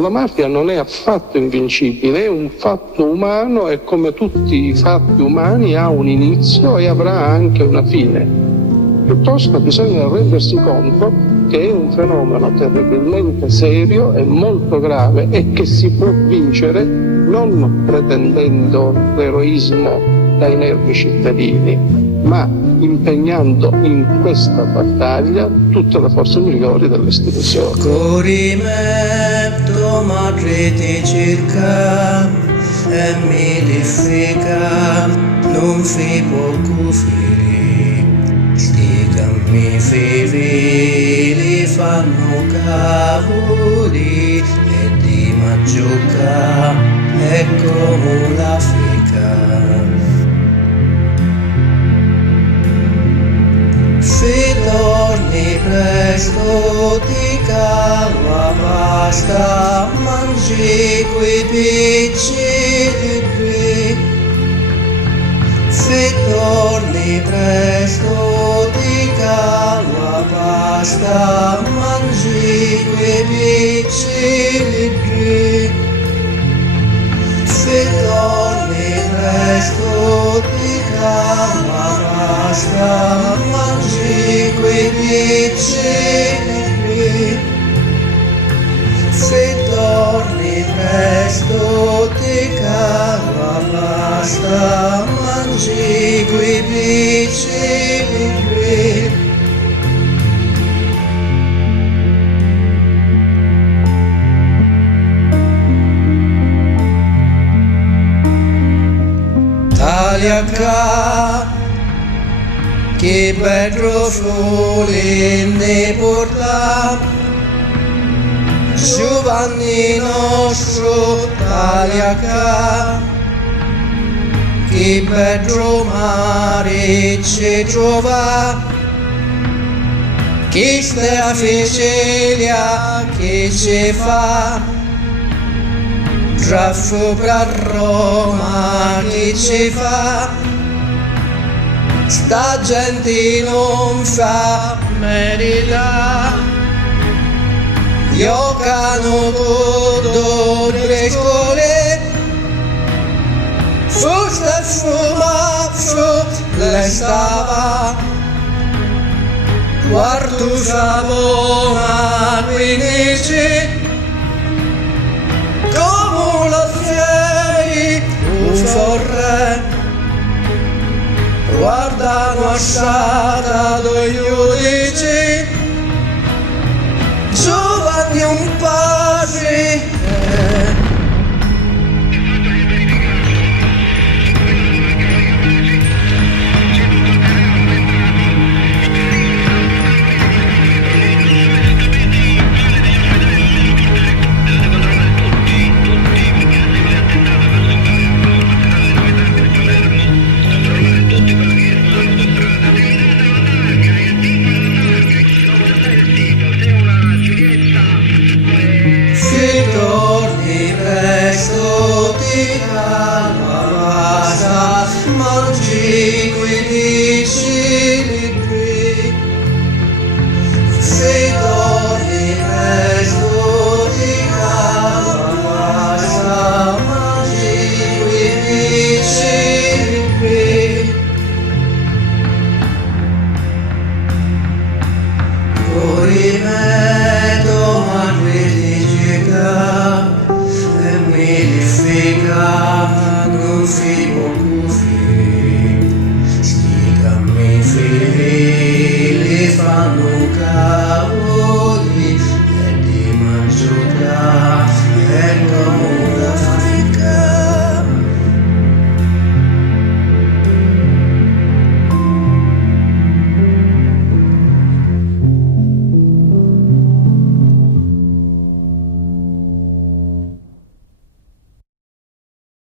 La mafia non è affatto invincibile, è un fatto umano e come tutti i fatti umani ha un inizio e avrà anche una fine. Piuttosto bisogna rendersi conto che è un fenomeno terribilmente serio e molto grave e che si può vincere non pretendendo l'eroismo dai nervi cittadini, ma impegnando in questa battaglia tutte le forze migliori delle istituzioni. Corrimento madre ti cerca e mi edifica, non fi poco fili, sti cammi fili fanno cavoli e di maggioca è come l'Africa. Se torni presto ti cava pasta, mangi quei piccoli qui. Se torni presto ti cava pasta, mangi quei piccoli qui. Se torni presto ti cava pasta, mangi quei piccini qui. Se torni presto ti cava pasta, mangi quei piccini qui. Taglia che bello sole ne porta, Giovanni nostro Taglia che bello mare ci trova, che sta Sicilia che ci fa, tra sopra Roma che ci fa. Sta gente non sa merita, giocano tutto le scuole, fusta fumato le stava, quarto savona quindici, come la fieri un forre. Guardano assata due giudici, giovani un padre. Mangi qui